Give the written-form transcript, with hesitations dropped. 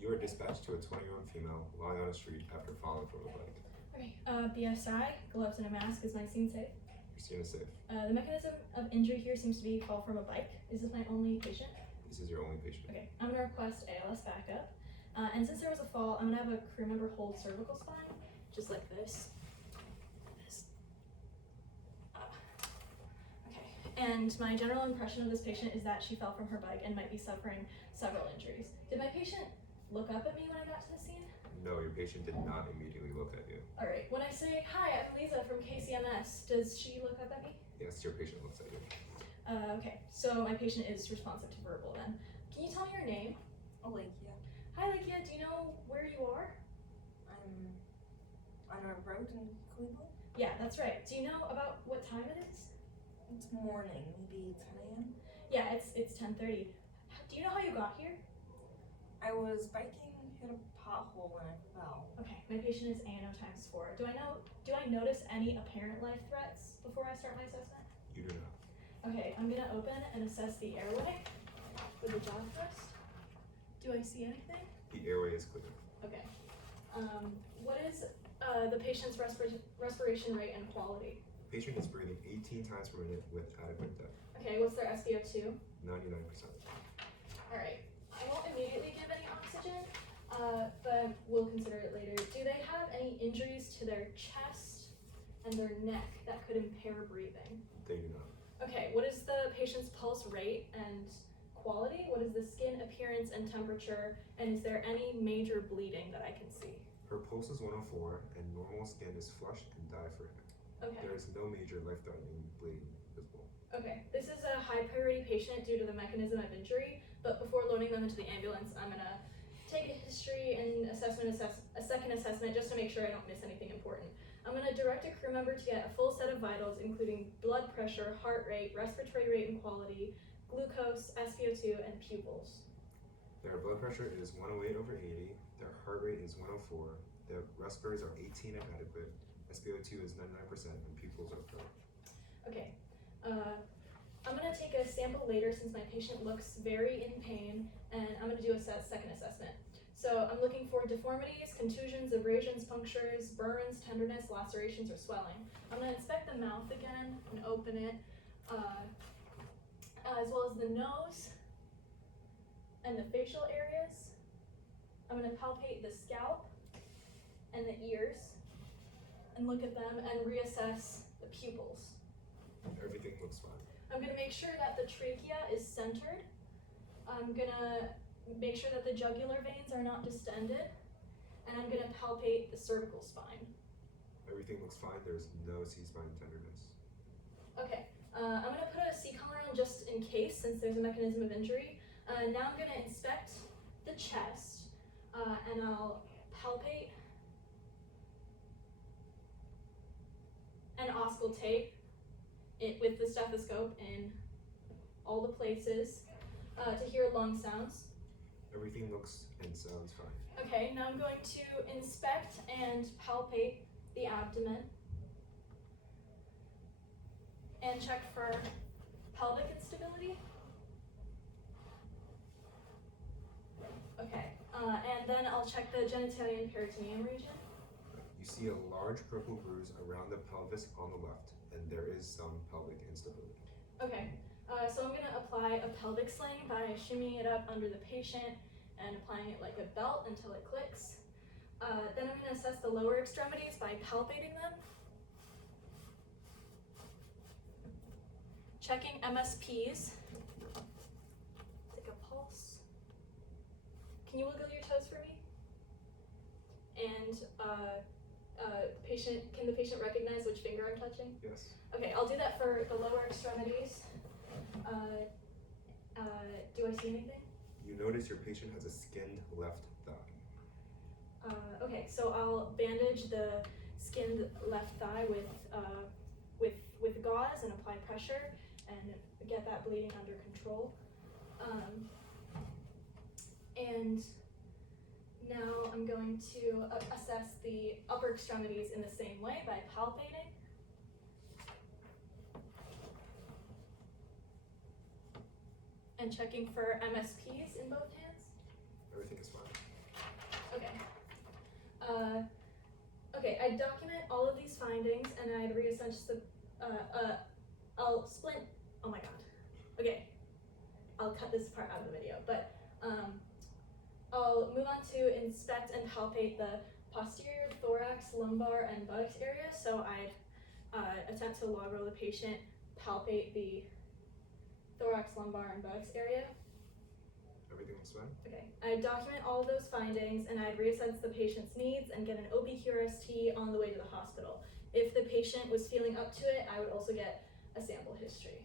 You are dispatched to a 20-year-old female lying on a street after falling from a bike. Okay, BSI, gloves and a mask. Is my scene safe? Your scene is safe. The mechanism of injury here seems to be fall from a bike. Is this my only patient? This is your only patient. Okay, I'm gonna request ALS backup. And since there was a fall, I'm gonna have a crew member hold cervical spine, just like this. Okay, and my general impression of this patient is that she fell from her bike and might be suffering several injuries. Did my patient look up at me when I got to the scene? No, your patient did not immediately look at you. All right, when I say, hi, I'm Lisa from CWRU, does she look up at me? Yes, your patient looks at you. Okay, so my patient is responsive to verbal then. Can you tell me your name? Alekia. Hi, Lakia, do you know where you are? I'm on a road in Cleveland. Yeah, that's right. Do you know about what time it is? It's morning, maybe 10 a.m. Yeah, it's 10:30. Do you know how you got here? I was biking, hit a pothole, and I fell. Okay, my patient is ANO times 4. Do I notice any apparent life threats before I start my assessment? You do not. Okay, I'm gonna open and assess the airway with the jaw thrust. Do I see anything? The airway is clear. Okay. What is the patient's respiration rate and quality? The patient is breathing 18 times per minute with adequate depth. Okay, what's their SpO2? 99%. Alright, I won't immediately give any oxygen, but we'll consider it later. Do they have any injuries to their chest and their neck that could impair breathing? They do not. Okay, what is the patient's pulse rate and quality? What is the skin appearance and temperature? And is there any major bleeding that I can see? Her pulse is 104 and normal skin is flushed and diaphragmatic. Okay. There is no major life-threatening bleeding visible. Okay, this is a high priority patient due to the mechanism of injury, but before loading them into the ambulance, I'm gonna take a history and a second assessment just to make sure I don't miss anything important. I'm gonna direct a crew member to get a full set of vitals, including blood pressure, heart rate, respiratory rate and quality, glucose, SpO2, and pupils. Their blood pressure is 108/80, their heart rate is 104, their respirators are 18 and adequate, SpO2 is 99%, and pupils are full. Okay, I'm gonna take a sample later since my patient looks very in pain, and I'm gonna do a second assessment. So I'm looking for deformities, contusions, abrasions, punctures, burns, tenderness, lacerations, or swelling. I'm gonna inspect the mouth again and open it, as well as the nose and the facial areas. I'm gonna palpate the scalp and the ears and look at them and reassess the pupils. Everything looks fine. I'm gonna make sure that the trachea is centered. I'm gonna make sure that the jugular veins are not distended. And I'm gonna palpate the cervical spine. Everything looks fine. There's no C-spine tenderness. Okay, I'm gonna put a C-collar on just in case since there's a mechanism of injury. Now I'm gonna inspect the chest and I'll palpate and auscultate it with the stethoscope in all the places to hear lung sounds. Everything looks and sounds fine. Okay, now I'm going to inspect and palpate the abdomen and check for pelvic instability. Okay, and then I'll check the genitalia and peritoneum region. You see a large purple bruise around the pelvis on the left, and there is some pelvic instability. Okay, so I'm gonna apply a pelvic sling by shimmying it up under the patient and applying it like a belt until it clicks. Then I'm gonna assess the lower extremities by palpating them. Checking MSPs. Take a pulse. Can you wiggle your toes for me? And can the patient recognize which finger I'm touching? Yes. Okay, I'll do that for the lower extremities. Do I see anything? You notice your patient has a skinned left thigh. Okay, so I'll bandage the skinned left thigh with gauze and apply pressure and get that bleeding under control. And now I'm going to assess the upper extremities in the same way by palpating. And checking for MSPs in both hands. Everything is fine. Okay, I'd document all of these findings and I'd reassess the, I'll splint, oh my god. Okay, I'll cut this part out of the video, but I'll move on to inspect and palpate the posterior thorax, lumbar, and buttocks area. So I'd attempt to log roll the patient, palpate the thorax, lumbar, and buttocks area. Everything looks fine? Okay, I'd document all of those findings and I'd reassess the patient's needs and get an OB-QRST on the way to the hospital. If the patient was feeling up to it, I would also get a sample history.